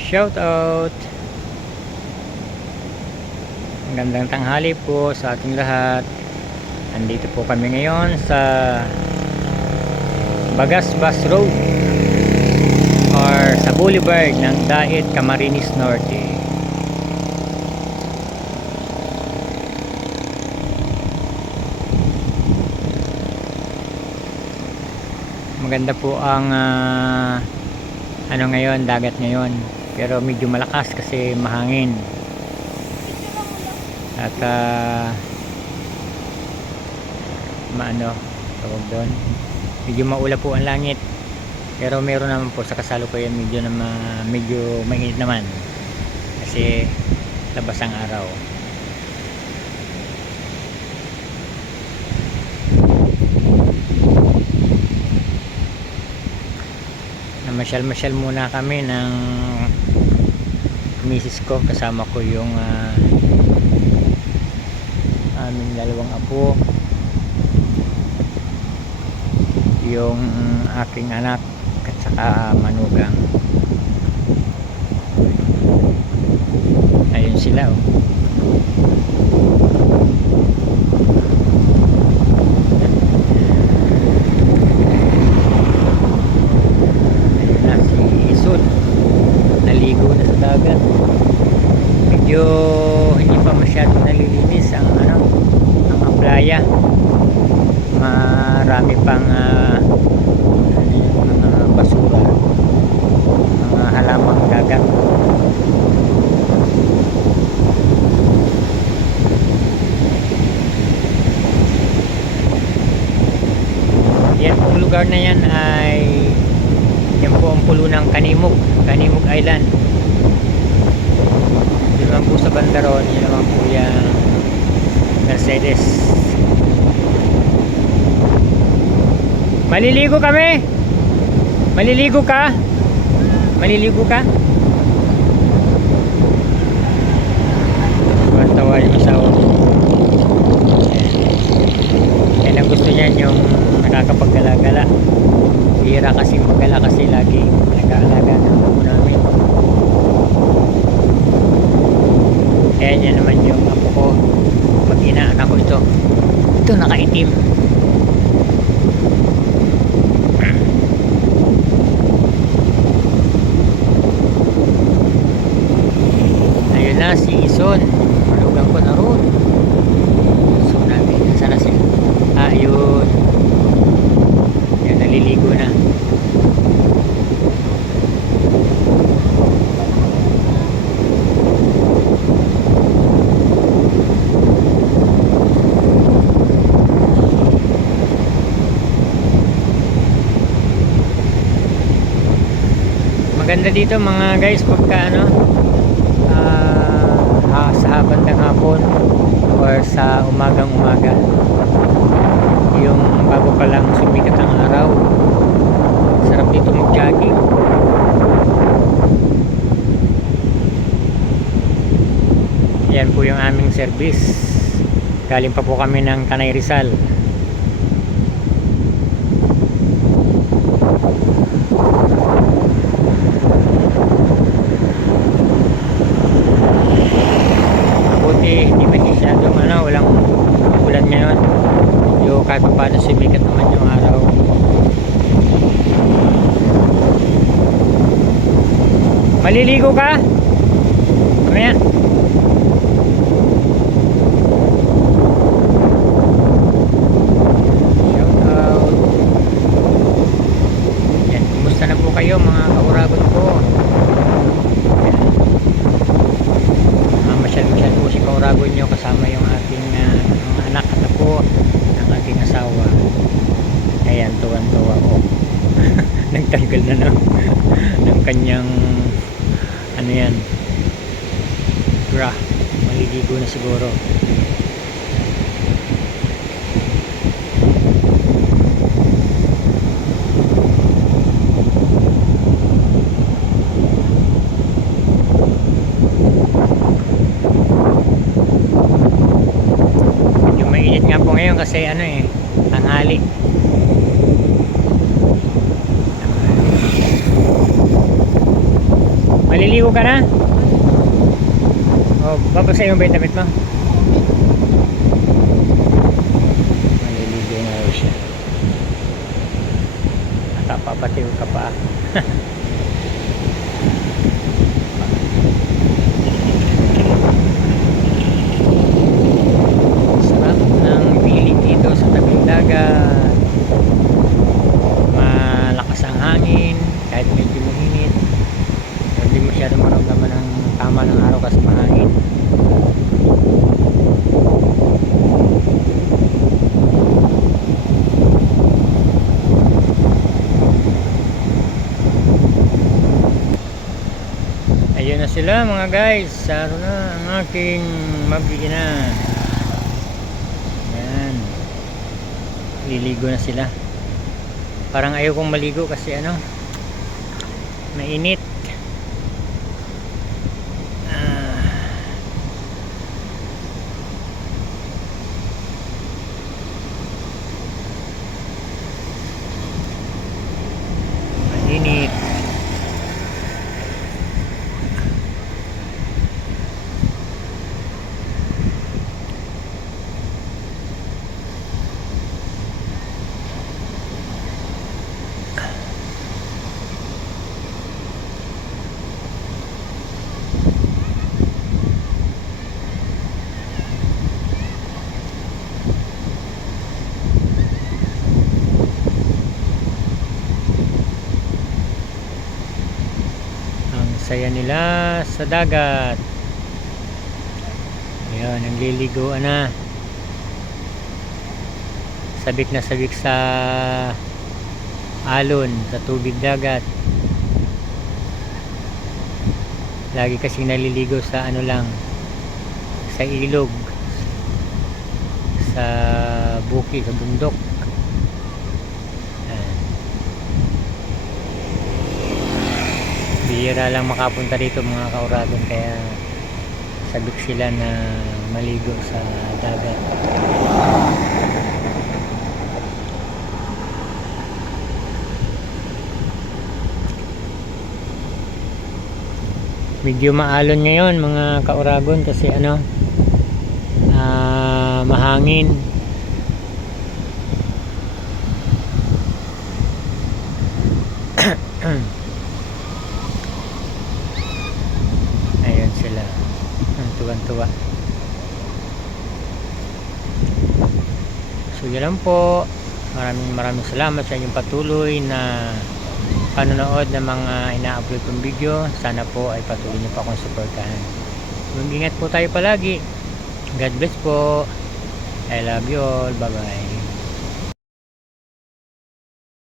Shout out. Magandang tanghali po sa ating lahat. Andito po kami ngayon sa Bagasbas Road or sa Boulevard ng Dait, Camarines Norte. Maganda po ang ano ngayon, dagat ngayon, pero medyo malakas kasi mahangin. At maano tawag doon, medyo maula po ang langit, pero meron naman po sa kasalukuyan medyo mainit naman kasi labas ang araw. Masyal-masyal muna kami ng misis ko, kasama ko yung aming dalawang apo, yung aking anak at saka manugang. Ayun sila oh. Naligo na sa dagat. Medyo hindi pa masyadong nalilinis ang ang playa. Marami pang mga basura, mga halamang dagat. Yan pong lugar na yan yan po ang pulo ng Kanimog Island. Yun naman po sa bandaron, yun naman po yung Mercedes. Maliligo kami. Maliligo ka? Maliligo ka? Tawa yung asawa ko. Yan ang gusto niyan, yung nakakapaggalagala. Hira kasi magala kasi lagi nag-aalaga ng apo namin. Kaya niya naman yung apo ko, pag inaanak ko ito nakaitim. Ayun na si Ison, malugang ko na roon. So natin, sana sila. Ayun, yan, naliligo na. Maganda dito mga guys pagka sa bandang hapon or sa umagang umaga, yung bago pa lang sumikat ang araw, sarap dito mag jogging. Yan po yung aming service, galing pa po kami ng Tanay Rizal. Hindi masyadong walang ulan ngayon, yung kahit pa paano sumikat naman yung araw. Maliligo ka? Mamaya. Shout out. Yan, kumusta na po kayo mga kauragon ko? Masyal-masyal po si kauragon nyo kasama yung ating mga anak at apo ng ating asawa. Ayan, tuwan-tuwa ko. Nagtanggal na ng kanyang yan, bra. Maliligo na siguro. Ngayon kasi tanghali. Maliligo Maliligo ka na? O, babasahin mo ba yung damit mo? Maliligo na raw siya. Nakapapatiw ka pa. Sarap ng piling dito sa tabing dagat. Malakas ang hangin kahit medyo mainit. Hindi masyado maramdaman ng tama ng araw kasi mahangin. Ayun na sila mga guys. Saro na ang aking mag-iina. Yan. Liligo na sila. Parang ayaw kong maligo kasi ano, mainit. Mainit. Saya nila sa dagat. Ayan, nagliliguan na. Sabik na sabik sa alon, sa tubig dagat. Lagi kasing naliligo sa ano lang, sa ilog, sa bukid, sa bundok. Bihira lang makapunta dito mga kauragon, kaya sabik sila na maligo sa dagat. Medyo maalon ngayon mga kauragon kasi ano, mahangin. Ayun sila, ang tuwan-tuwa. So yun lang po, maraming salamat sa inyong patuloy na panonood ng mga ina-upload kong video. Sana po ay patuloy niyo pa akong suportahan. Mag-ingat po tayo palagi. God bless po. I love you all. Bye bye.